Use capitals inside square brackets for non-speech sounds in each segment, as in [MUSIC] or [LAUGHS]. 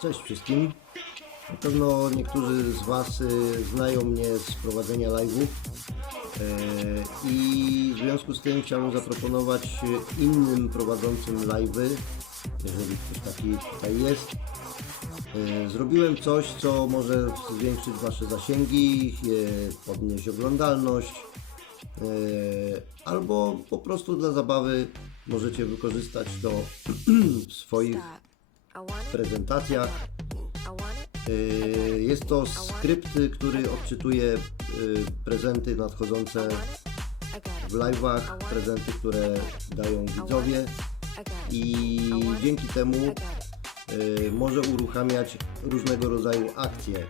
Cześć wszystkim. Na pewno niektórzy z Was y, znają mnie z prowadzenia live'ów e, i w związku z tym chciałem zaproponować y, innym prowadzącym live'y, jeżeli ktoś taki tutaj jest. E, Zrobiłem coś, co może zwiększyć Wasze zasięgi, podnieść oglądalność, e, albo po prostu dla zabawy możecie wykorzystać [CLEARS THROAT] w swoich prezentacjach. Yy, Jest to skrypt, który odczytuje yy, prezenty nadchodzące w live'ach, prezenty, które dają widzowie I dzięki temu yy, może uruchamiać różnego rodzaju akcje.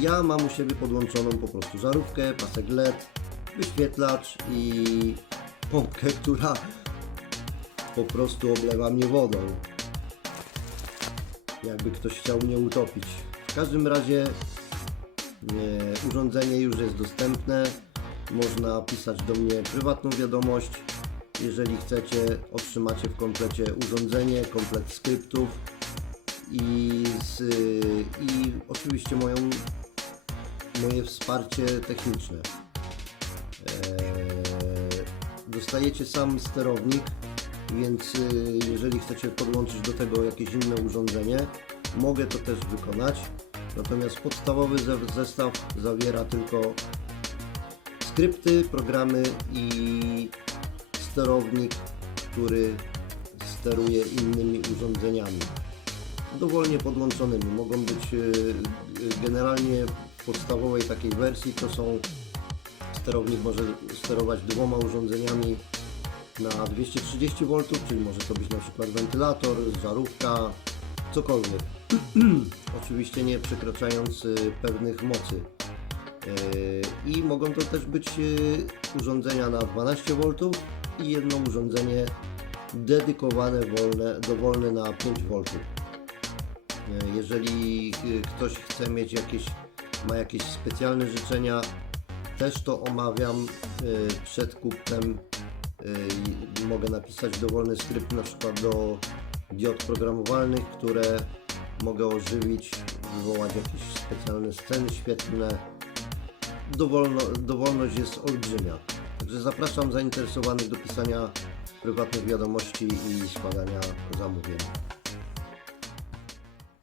Ja mam u siebie podłączoną po prostu żarówkę, pasek LED, wyświetlacz i [LAUGHS] pompkę, która po prostu oblewa mnie wodą. Jakby ktoś chciał mnie utopić. W każdym razie urządzenie już jest dostępne. Można pisać do mnie prywatną wiadomość. Jeżeli chcecie, otrzymacie w komplecie urządzenie, komplet skryptów i, z, i oczywiście moją, moje wsparcie techniczne. Eee, Dostajecie sam sterownik, więc y, jeżeli chcecie podłączyć do tego jakieś inne urządzenie, mogę to też wykonać. Natomiast podstawowy ze- zestaw zawiera tylko skrypty, programy i sterownik, który steruje innymi urządzeniami. Dowolnie podłączonymi. Mogą być y, y, generalnie w podstawowej takiej wersji to są sterownik może sterować dwoma urządzeniami na 230 V, czyli może to być na przykład wentylator, żarówka, cokolwiek. [CLEARS THROAT] Oczywiście nie przekraczając y, pewnych mocy. Yy, I mogą to też być y, urządzenia na 12 V i jedno urządzenie dedykowane wolne, dowolne na 5 V. Jeżeli y, ktoś chce mieć jakieś, ma jakieś specjalne życzenia, też to omawiam y, przed kupnem. Y, Mogę napisać dowolny skrypt na przykład do diod programowalnych, które mogę ożywić, wywołać jakieś specjalne sceny świetlne. Dowolno, dowolność jest olbrzymia. Także zapraszam zainteresowanych do pisania prywatnych wiadomości i składania zamówień.